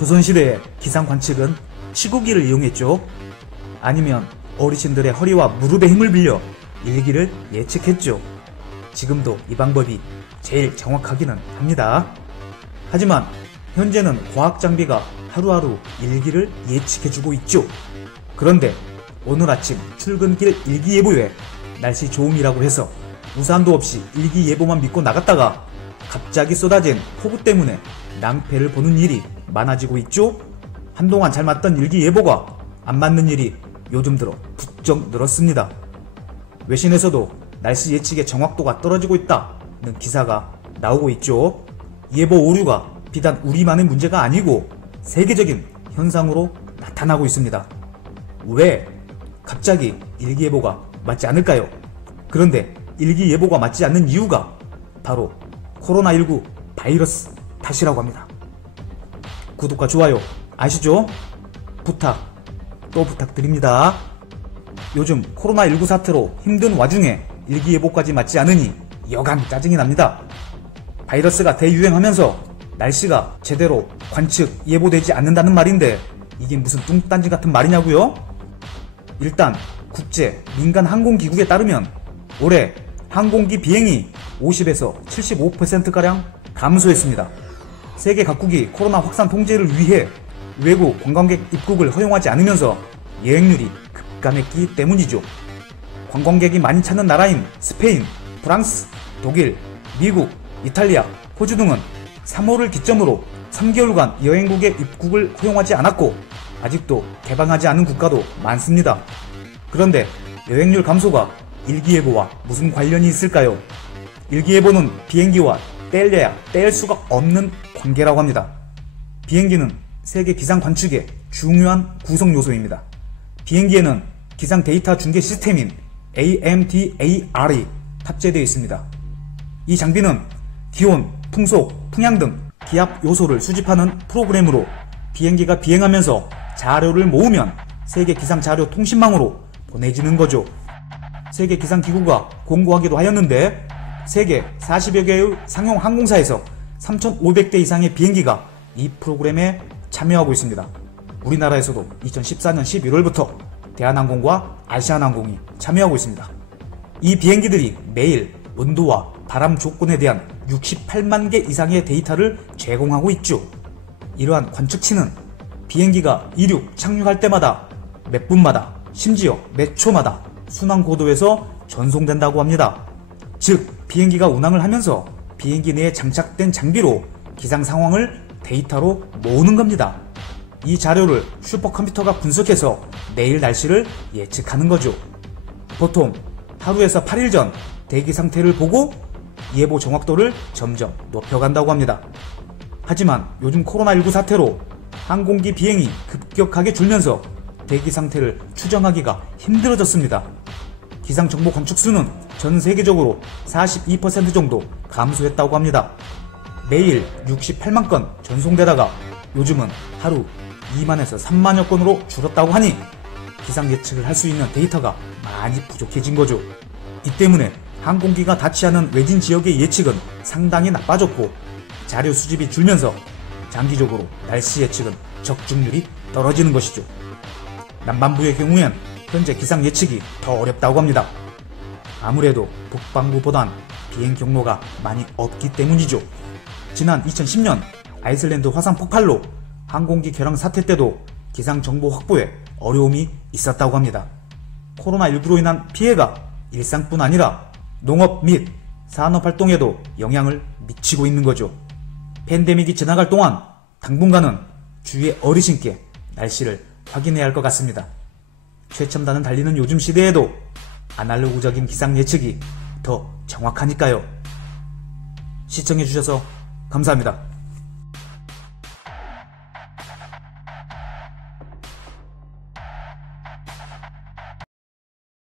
조선시대의 기상 관측은 시구기를 이용했죠. 아니면 어르신들의 허리와 무릎의 힘을 빌려 일기를 예측했죠. 지금도 이 방법이 제일 정확하기는 합니다. 하지만 현재는 과학 장비가 하루하루 일기를 예측해주고 있죠. 그런데 오늘 아침 출근길 일기예보에 날씨 좋음이라고 해서 우산도 없이 일기예보만 믿고 나갔다가 갑자기 쏟아진 폭우 때문에 낭패를 보는 일이 많아지고 있죠. 한동안 잘 맞던 일기예보가 안 맞는 일이 요즘 들어 부쩍 늘었습니다. 외신에서도 날씨 예측의 정확도가 떨어지고 있다는 기사가 나오고 있죠. 예보 오류가 비단 우리만의 문제가 아니고 세계적인 현상으로 나타나고 있습니다. 왜 갑자기 일기예보가 맞지 않을까요? 그런데 일기예보가 맞지 않는 이유가 바로 코로나19 바이러스 탓이라고 합니다. 구독과 좋아요 아시죠? 또 부탁드립니다. 요즘 코로나19 사태로 힘든 와중에 일기예보까지 맞지 않으니 여간 짜증이 납니다. 바이러스가 대유행하면서 날씨가 제대로 관측 예보되지 않는다는 말인데 이게 무슨 뚱딴지 같은 말이냐고요? 일단 국제 민간 항공기국에 따르면 올해 항공기 비행이 50에서 75%가량 감소했습니다. 세계 각국이 코로나 확산 통제를 위해 외국 관광객 입국을 허용하지 않으면서 여행률이 급감했기 때문이죠. 관광객이 많이 찾는 나라인 스페인, 프랑스, 독일, 미국, 이탈리아, 호주 등은 3월을 기점으로 3개월간 여행국의 입국을 허용하지 않았고 아직도 개방하지 않은 국가도 많습니다. 그런데 여행률 감소가 일기예보와 무슨 관련이 있을까요? 일기예보는 비행기와 떼려야 뗄 수가 없는 관계라고 합니다. 비행기는 세계 기상 관측의 중요한 구성 요소입니다. 비행기에는 기상 데이터 중계 시스템인 AMDAR이 탑재되어 있습니다. 이 장비는 기온, 풍속, 풍향 등 기압 요소를 수집하는 프로그램으로 비행기가 비행하면서 자료를 모으면 세계 기상 자료 통신망으로 보내지는 거죠. 세계 기상기구가 공고하기도 하였는데 세계 40여 개의 상용 항공사에서 3,500대 이상의 비행기가 이 프로그램에 참여하고 있습니다. 우리나라에서도 2014년 11월부터 대한항공과 아시아나항공이 참여하고 있습니다. 이 비행기들이 매일 온도와 바람 조건에 대한 68만 개 이상의 데이터를 제공하고 있죠. 이러한 관측치는 비행기가 이륙, 착륙할 때마다 몇 분마다 심지어 몇 초마다 순항 고도에서 전송된다고 합니다. 즉 비행기가 운항을 하면서 비행기 내에 장착된 장비로 기상 상황을 데이터로 모으는 겁니다. 이 자료를 슈퍼컴퓨터가 분석해서 내일 날씨를 예측하는 거죠. 보통 하루에서 8일 전 대기 상태를 보고 예보 정확도를 점점 높여간다고 합니다. 하지만 요즘 코로나19 사태로 항공기 비행이 급격하게 줄면서 대기 상태를 추정하기가 힘들어졌습니다. 기상정보 관측수는 전 세계적으로 42% 정도 감소했다고 합니다. 매일 68만 건 전송되다가 요즘은 하루 2만에서 3만여 건으로 줄었다고 하니 기상 예측을 할 수 있는 데이터가 많이 부족해진 거죠. 이 때문에 항공기가 닿지 않은 외진 지역의 예측은 상당히 나빠졌고 자료 수집이 줄면서 장기적으로 날씨 예측은 적중률이 떨어지는 것이죠. 남반부의 경우엔 현재 기상 예측이 더 어렵다고 합니다. 아무래도 북반구보단 비행 경로가 많이 없기 때문이죠. 지난 2010년 아이슬란드 화산 폭발로 항공기 결항 사태 때도 기상 정보 확보에 어려움이 있었다고 합니다. 코로나19로 인한 피해가 일상뿐 아니라 농업 및 산업활동에도 영향을 미치고 있는 거죠. 팬데믹이 지나갈 동안 당분간은 주위의 어르신께 날씨를 확인해야 할 것 같습니다. 최첨단은 달리는 요즘 시대에도 아날로그적인 기상 예측이 더 정확하니까요. 시청해주셔서 감사합니다.